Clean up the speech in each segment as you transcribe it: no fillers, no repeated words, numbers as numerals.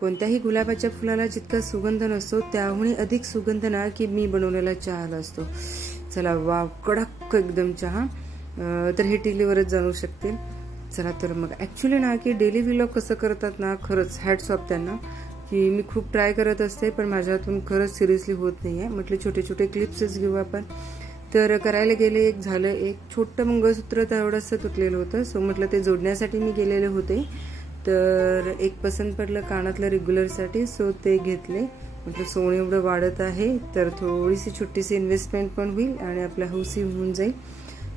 कोणत्याही गुलाबाच्या फुलाला जितका सुगंध नसतो त्याहून अधिक सुगंध ना की मी बनवलेला चहाला असतो. चला वाव, कडक एकदम चहा. तर हे टिलीवरच जाणू शकतील. चला तर मग ऍक्च्युली ना की डेली व्लॉग कसं करतात ना, खरंच हॅट्स ऑफ त्यांना. की मी खूप ट्राय करत असते पण माझ्यातून खरंच सिरियसली होत नाहीये. म्हटलं छोटे छोटे क्लिप्सच घेऊ आपण. तर करायला गेले, एक झालं, एक छोटं मंगळसूत्र तेवढंच तुटलेलं होतं. सो म्हटलं ते जोडण्यासाठी मी गेलेले होते. तर एक पसंत पडलं कानातलं रेग्युलरसाठी. सो ते घेतले. म्हटलं सोनं एवढं वाढत आहे तर थोडीशी छोटीशी इन्व्हेस्टमेंट पण होईल आणि आपल्या हौसी होऊन जाईल.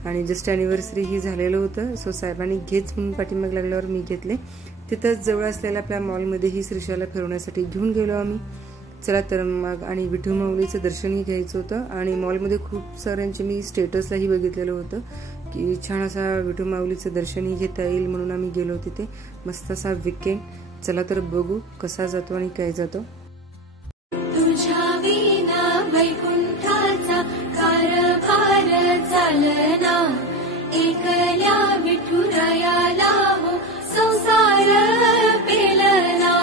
आणि जस्ट अॅनिव्हर्सरी ही झालेलं होतं. सो साहेबांनी घेच म्हणून पाठीमाग लागल्यावर मी घेतले. तिथंच जवळ असलेल्या आपल्या मॉलमध्येही श्रीशाला फिरवण्यासाठी घेऊन गेलो आम्ही. चला तर मग, आणि विठू माऊलीचं दर्शनही घ्यायचं होतं. आणि मॉलमध्ये खूप साऱ्यांचे मी स्टेटसलाही बघितलेलं होतं की छान असा विठू माऊलीचं दर्शनही घेता येईल म्हणून आम्ही गेलो तिथे. मस्त असा वीकेंड. चला तर बघू कसा जातो आणि काय जातो. चालना एकल्या विठुरायाला हो संसार पेलना.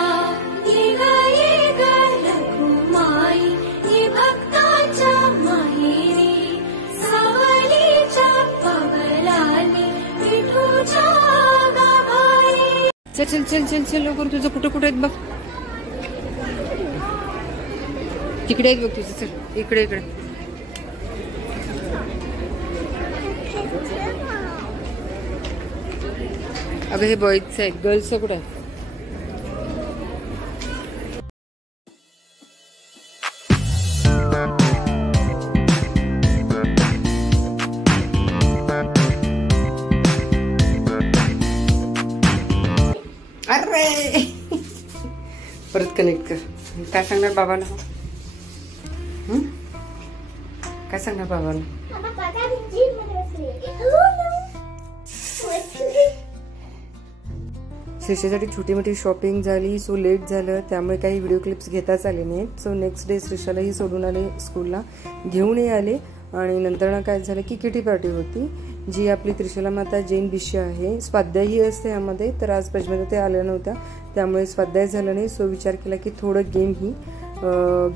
निघाई रघुमाई ही भक्तांच्या माहेरी सावलीच्या पवलानी विठूच्या गाभारी. चल चल चल चल चल लवकर. तुझं कुठं कुठं आहेत बघ. तिकडे आहेत बघ तुझं. चल इकडे इकडे. अगं हे बॉईजचं आहेत, गर्ल्सचं कुठं आहे? अरे परत कनेक्ट कर. काय सांगणार बाबाला? काय सांगणार बाबाला? श्रीशासाठी छोटी मोठी शॉपिंग झाली. सो लेट झालं त्यामुळे काही व्हिडिओ क्लिप्स घेताच आले नाहीत. सो नेक्स्ट डे श्रीशालाही सोडून आले स्कूलला, घेऊनही आले. आणि नंतर ना काय झालं की किटी पार्टी होती जी आपली त्रिशूला माता जैन भिष्य आहे. स्वाध्यायही असते यामध्ये. तर आज प्रजमेता ते आल्या नव्हत्या त्यामुळे स्वाध्याय झालं नाही. सो विचार केला की थोडं गेम ही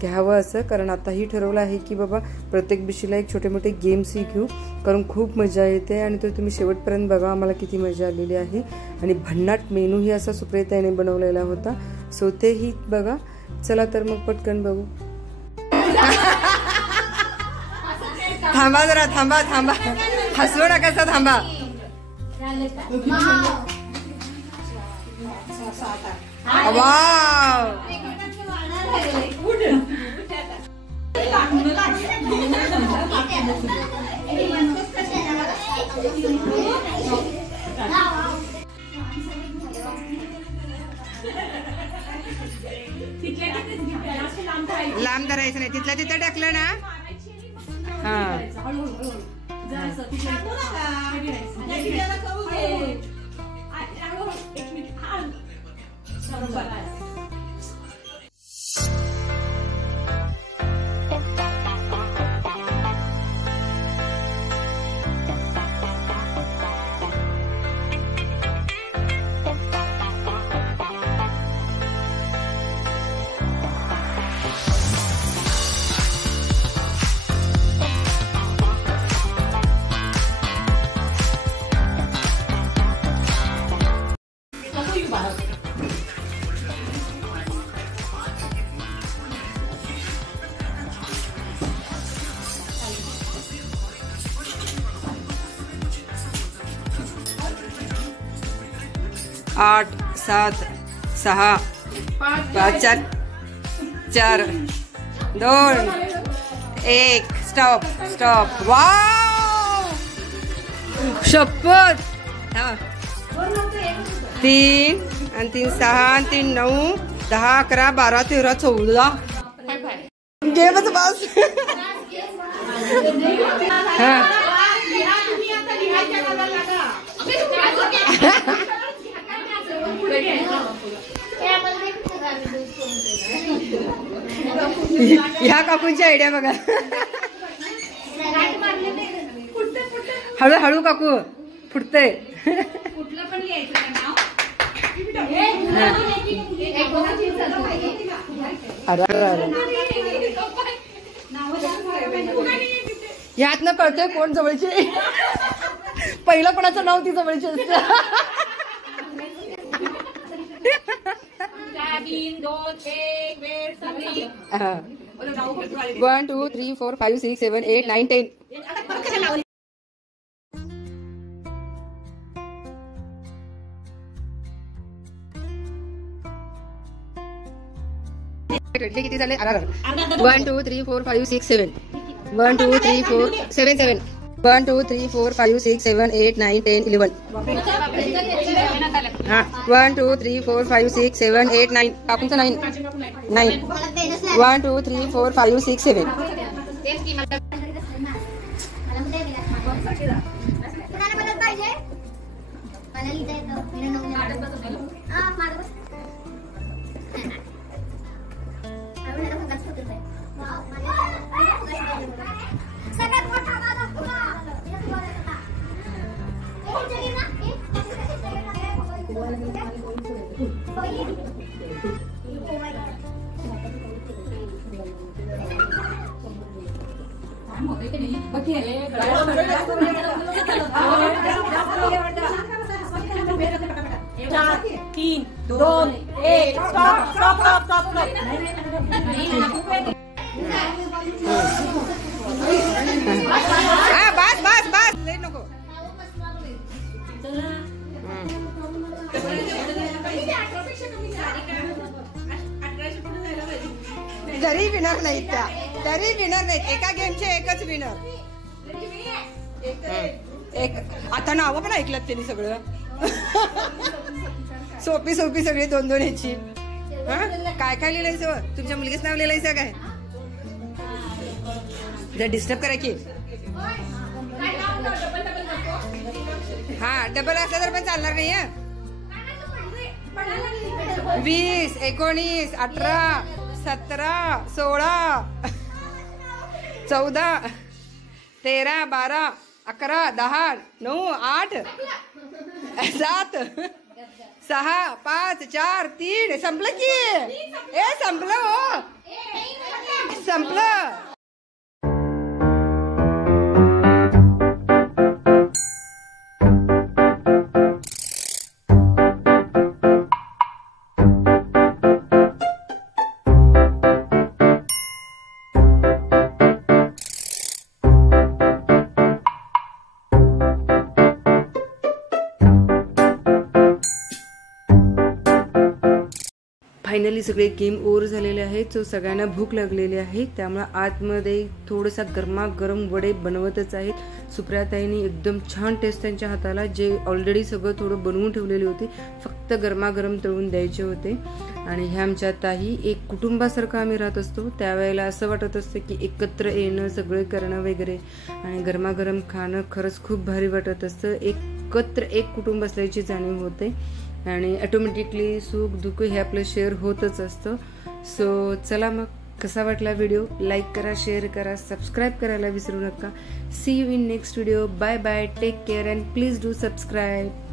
घ्यावं असं. कारण आताही ठरवलं आहे की बाबा प्रत्येक भिशीला एक छोटे मोठे गेम्सही घेऊ कारण खूप मजा येते. आणि तो तुम्ही शेवटपर्यंत बघा, आम्हाला किती मजा आलेली आहे. आणि भन्नाट मेनूही असा सुप्रियताईने बनवलेला होता. सो तेही बघा. चला तर मग पटकन बघू. थांबा जरा, थांबा थांबा, हसवू नका, थांबा. वाव लांब धरायचं नाही. तिथल्या तिथं टाकलं ना. हा आठ 7 6 5 4 2 1 स्टॉप स्टॉप. वाव शपथ. 3 आणि 3 6 आणि 3 9 10 11 12 13 14. गेमच बस. ह्या काकूंची आयडिया बघा. हळू हळू काकू फुटतंय. ह्यातनं कळतंय कोण जवळचे. पहिलं कोणाचं नाव ती जवळची असतं. 1 2 3 4 5 6 7 8 9 10. किती झाले? 1 2 3 4 5 6 7. 1 2 3 4 7 7. 1 2 3 4 5 6 7 8 9 10 11. 1 2 3 4 5 6 7 8 9. काकूंचं 9 9. 1 2 3 4 5 6 7. बस लय नको. तरी विनर नाहीत त्या, तरी विनर नाहीत. एका गेमचे एकच विनर. एक आता नावं पण ऐकलं त्यांनी सगळं. सोपी सोपी सगळी 2-2 ह्याची. काय काय लिहिलंय सगळं? तुमच्या मुलगीच नाव लिहिलंय काय? जर डिस्टर्ब करा की. हा डबल असलं तर पण चालणार नाही. 20 19 18 17 16 14 13 12 11 10 9 8 7 6 5 4 3. संपलं की. ए संपलं हो, संपलं. फायनली सगळे गेम ओव्हर झालेले आहेत. सो सगळ्यांना भूक लागलेली आहे, त्यामुळे आतमध्ये थोडासा गरमागरम वडे बनवतच आहेत. सुप्रियाताईंनी एकदम छान टेस्ट त्यांच्या हाताला, जे ऑलरेडी सगळं थोडं बनवून ठेवलेली होती, फक्त गरमागरम तळून द्यायचे होते. आणि ह्या आमच्या ताई एक कुटुंबासारखं आम्ही राहत असतो, त्यावेळेला असं वाटत असतं की एकत्र येणं, सगळं करणं वगैरे आणि गरमागरम खाणं खरंच खूप भारी वाटत असतं. एकत्र एक कुटुंब असल्याची जाणीव होते आणि ऑटोमॅटिकली सुख दुःख हे आपलं शेअर होतच असतं. सो चला मग, कसा वाटला व्हिडिओ? लाईक करा, शेअर करा, सबस्क्राईब करायला विसरू नका. See you in next video. Bye bye, take care and please do subscribe.